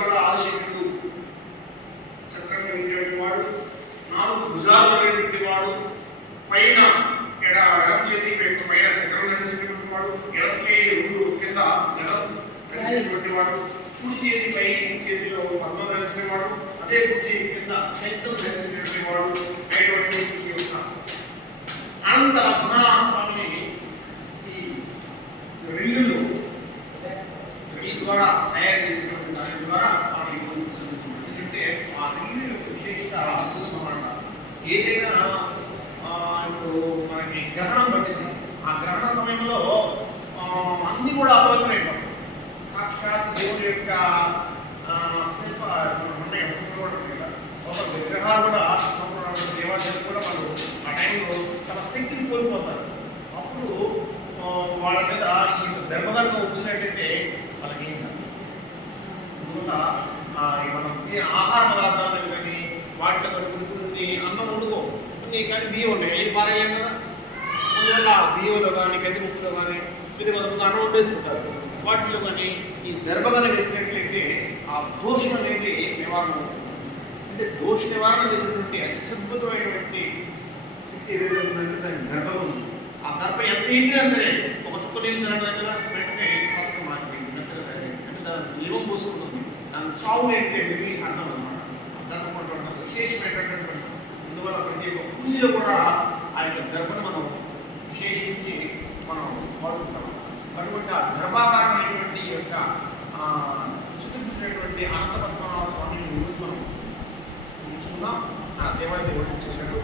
కూడా ఆదిశేషుడు చక్రంగా ఉండేటువంటి వాడు, 4 భుజాలు ఉండేటువంటి వాడు, పైన ఎడం చేతి పైన చక్రం ధరించినటువంటి వాడు, ఎడం చేయి 2 కింద గదం ధరించినటువంటి వాడు, కుడి చేతి పై చేతిలో పద్మం ధరించిన వాడు, అదే కుడి చేతి కింద శంఖం ధరించినటువంటి వాడు అయినటువంటి అనంత స్వామిని ఈ రింగులు ఈ ద్వారా తయారు చేసినటువంటి దాని ద్వారా స్వామి ఎందుకంటే ఆ రింగుల యొక్క విశేషత అద్భుతం అన్నమాట. ఏదైనా ఇప్పుడు మనకి గ్రహణం పట్టింది, ఆ గ్రహణ సమయంలో అన్నీ కూడా అపవిత్రమైపోతాయి. సాక్షాత్ దేవుడి యొక్క శిల్ప ఒక విగ్రహాలు కూడా దేవాలయాలు కూడా వాళ్ళు ఆ టైంలో తన శక్తిని కోల్పోతారు. అప్పుడు వాళ్ళ మీద ఈ దెబ్బగలను వచ్చినట్టయితే వాళ్ళకి ఏం కాదు. అందువల్ల మనం ఆహార పదార్థాలు కానీ వాటిలో కొన్ని అన్నం వండుకో కానీ బియ్యం ఉన్నాయి, ఏది పారేయలేం కదా. అందువల్ల బియ్యంలో కానీ గది ముక్కులో కానీ ఇది కొంతమంది అన్నం వండేసుకుంటారు. వాటిలో కానీ ఈ దర్భగన వేసినట్లయితే ఆ దోషం అనేది నివారణ అవుతుంది. అంటే దోష నివారణ చేసినటువంటి అత్యద్భుతమైనటువంటి శక్తి ఏదైతే దాని దర్భం ఉంది. ఆ దర్భ ఎంత ఏంటినా సరే ఒక చుక్క నీళ్ళు చల్లడం కదా వెంటనే నియమం పోసుకుంటుంది. దాని చావు అయితే వెళ్ళి అంటాం అనమాట. దర్భం విశేషమైనటువంటి అందువల్ల ప్రతి ఒక్క పూజలో కూడా ఆ యొక్క దర్భను మనం విశేషించి మనం వాడుకుంటాం. అటువంటి ఆ దర్భాకారమైనటువంటి యొక్క చూపించినటువంటి అనంత పద్మనాభ స్వామిని ఈరోజు మనం ఉంచుకున్నాం. ఆ దేవాలయం వచ్చేసాడు.